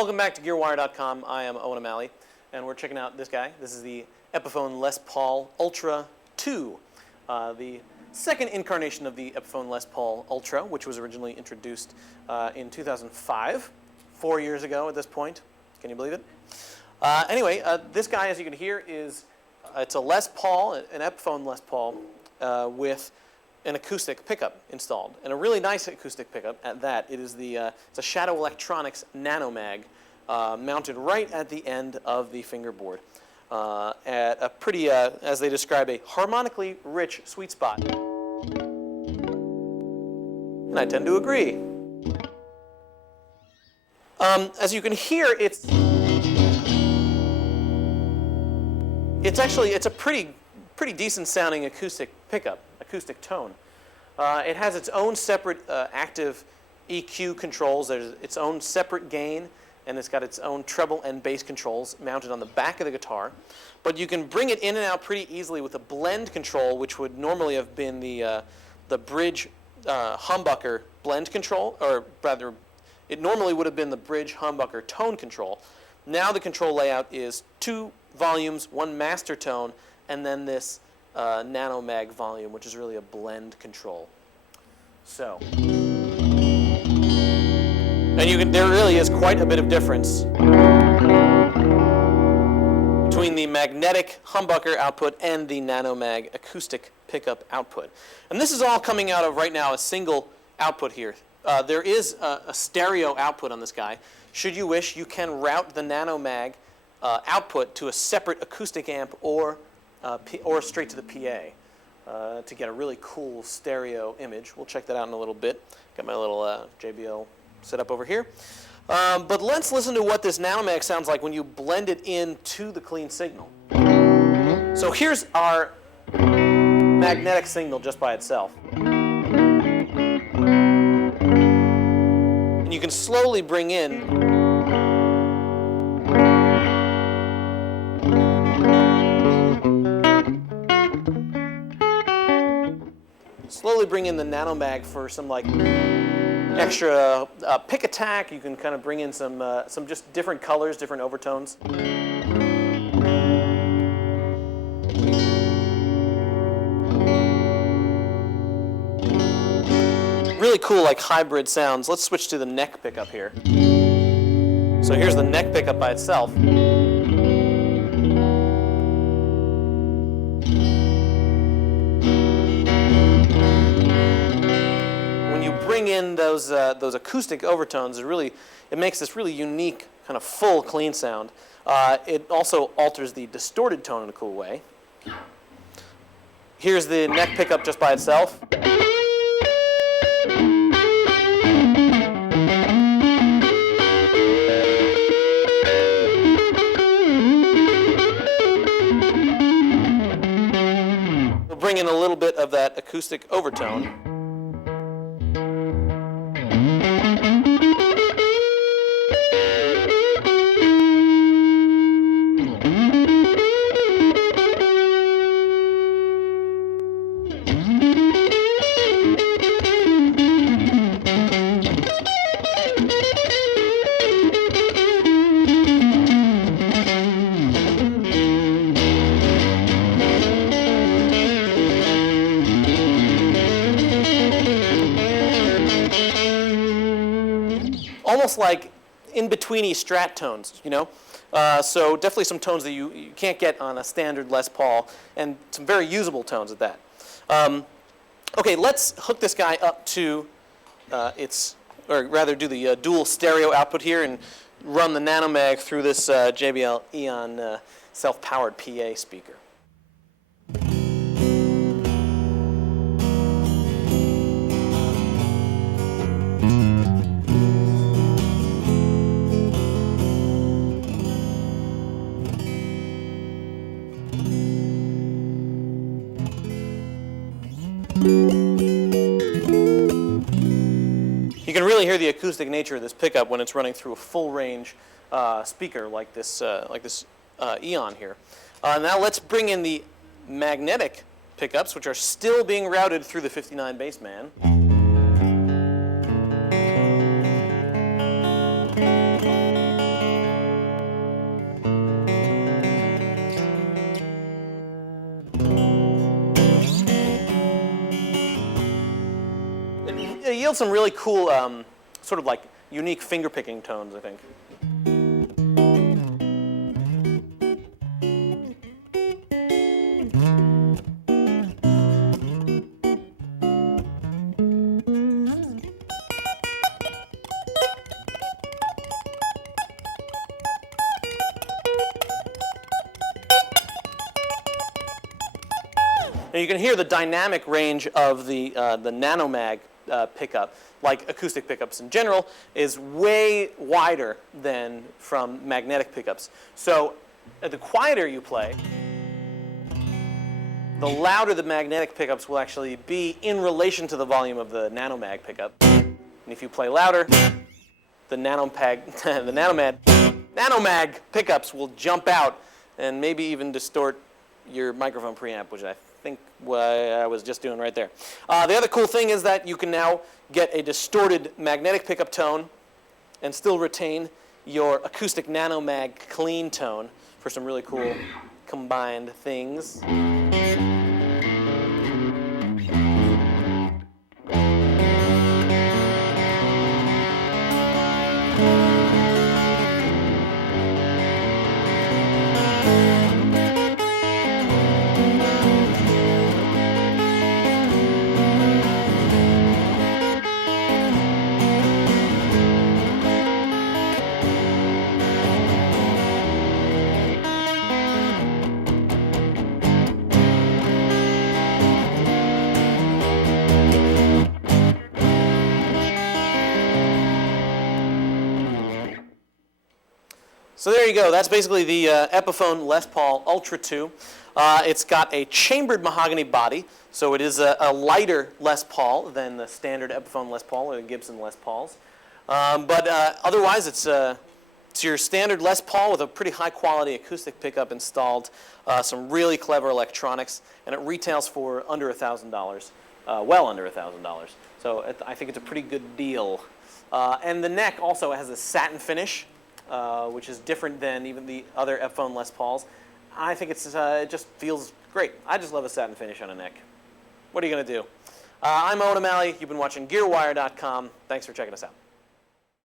Welcome back to GearWire.com. I am Owen O'Malley, and we're checking out this guy. This is the Epiphone Les Paul Ultra 2, the second incarnation of the Epiphone Les Paul Ultra, which was originally introduced in 2005, 4 years ago at this point. Can you believe it? Anyway, this guy, as you can hear, it's a Les Paul, an Epiphone Les Paul, with an acoustic pickup installed, and a really nice acoustic pickup at that. It is it's a Shadow Electronics NanoMAG mounted right at the end of the fingerboard at a pretty, as they describe, a harmonically rich sweet spot. And I tend to agree. As you can hear, it's a pretty decent sounding acoustic pickup, acoustic tone. It has its own separate active EQ controls. There's its own separate gain, and it's got its own treble and bass controls mounted on the back of the guitar. But you can bring it in and out pretty easily with a blend control, which would normally have been the bridge humbucker blend control, or rather, it normally would have been the bridge humbucker tone control. Now the control layout is 2 volumes, 1 master tone, and then this NanoMAG volume, which is really a blend control. So, and there really is quite a bit of difference between the magnetic humbucker output and the NanoMAG acoustic pickup output. And this is all coming out of, right now, a single output here. There is a stereo output on this guy. Should you wish, you can route the NanoMAG output to a separate acoustic amp or straight to the PA to get a really cool stereo image. We'll check that out in a little bit. Got my little JBL set up over here. But let's listen to what this NanoMAG sounds like when you blend it into the clean signal. So here's our magnetic signal just by itself. And you can slowly bring in the NanoMAG for some like extra pick attack. You can kind of bring in some just different colors, different overtones. Really cool, like hybrid sounds. Let's switch to the neck pickup here. So here's the neck pickup by itself. Bring in those acoustic overtones, it makes this really unique, kind of full, clean sound. It also alters the distorted tone in a cool way. Here's the neck pickup just by itself. We'll bring in a little bit of that acoustic overtone. Almost like in-betweeny strat tones, you know? So definitely some tones that you can't get on a standard Les Paul, and some very usable tones at that. Okay, let's hook this guy up to or rather do the dual stereo output here and run the NanoMAG through this JBL Eon self-powered PA speaker. You can really hear the acoustic nature of this pickup when it's running through a full range speaker like this Eon here. Now let's bring in the magnetic pickups, which are still being routed through the 59 bassman. yield some really cool, sort of like unique finger picking tones, I think. Now you can hear the dynamic range of the NanoMAG pickup, like acoustic pickups in general, is way wider than from magnetic pickups. So the quieter you play, the louder the magnetic pickups will actually be in relation to the volume of the NanoMAG pickup. And if you play louder, the NanoMAG pickups will jump out and maybe even distort your microphone preamp, which I think what I was just doing right there. The other cool thing is that you can now get a distorted magnetic pickup tone and still retain your acoustic NanoMAG clean tone for some really cool combined things. So there you go. That's basically the Epiphone Les Paul Ultra 2. It's got a chambered mahogany body, so it is a lighter Les Paul than the standard Epiphone Les Paul or the Gibson Les Pauls. But otherwise, it's your standard Les Paul with a pretty high-quality acoustic pickup installed, some really clever electronics, and it retails for under $1,000, well under $1,000. So I think it's a pretty good deal. And the neck also has a satin finish, which is different than even the other Epiphone Les Pauls. I think it just feels great. I just love a satin finish on a neck. What are you going to do? I'm Owen O'Malley. You've been watching GearWire.com. Thanks for checking us out.